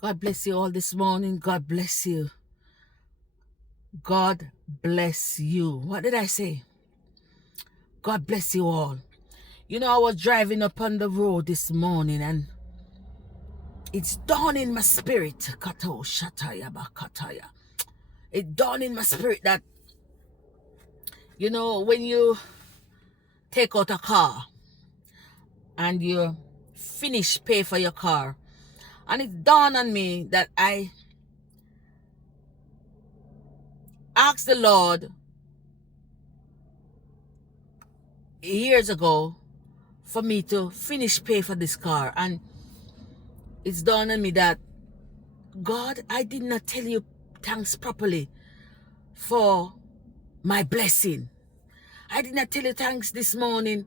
God bless you all this morning. God bless you. God bless you. What did I say? God bless you all. You know, I was driving up on the road this morning and it's dawned in my spirit. Kato shataya bakataya. It dawned in my spirit that, you know, when you take out a car and you finish pay for your car, and it dawned on me that I asked the Lord years ago for me to finish pay for this car, and it's dawned on me that, God, I did not tell you thanks properly for my blessing. I did not tell you thanks this morning.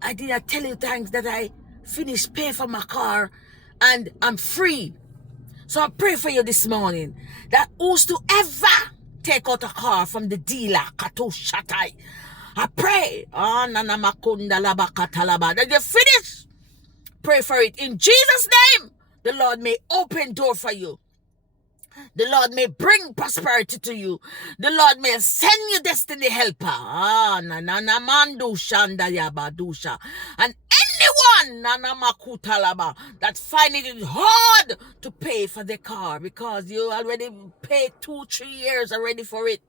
I did not tell you thanks that I finished pay for my car and I'm free. So I pray for you this morning that whosoever take out a car from the dealer, Kato Shatai, I pray that you finish. Pray for it in Jesus' name. The Lord may open door for you. The Lord may bring prosperity to you. The Lord may send you destiny helper. And anyone that finding it hard to pay for the car because you already paid 2-3 years already for it,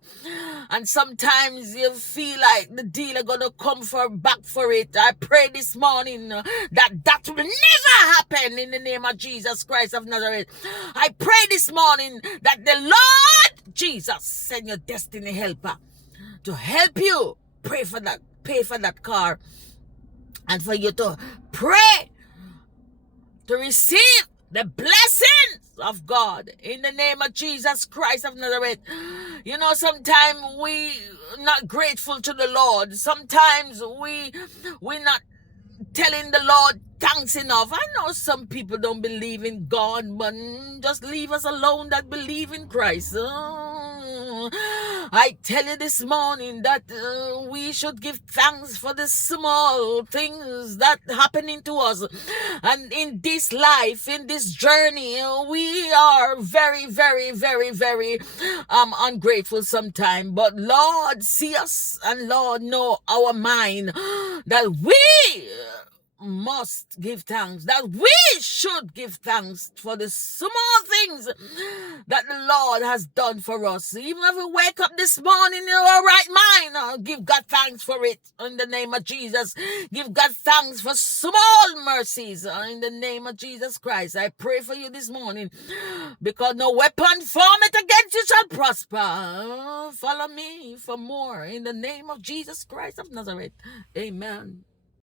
and sometimes you feel like the dealer gonna come back for it. I pray this morning that will never happen in the name of Jesus Christ of Nazareth. I pray this morning that the Lord Jesus send your destiny helper to help you pay for that car, and for you to pray to receive the blessings of God in the name of Jesus Christ of Nazareth. You know, sometimes we not grateful to the Lord. Sometimes we not telling the Lord thanks enough. I know some people don't believe in God, but just leave us alone that believe in Christ. I tell you this morning that we should give thanks for the small things that happening to us. And in this life, in this journey, we are very, very, very, very ungrateful sometimes. But Lord, see us, and Lord, know our mind that we must give thanks, that we should give thanks for the small things that the Lord has done for us. Even if we wake up this morning in our right mind, give God thanks for it in the name of Jesus. Give God thanks for small mercies in the name of Jesus Christ. I pray for you this morning because no weapon formed against you shall prosper. Follow me for more in the name of Jesus Christ of Nazareth. Amen.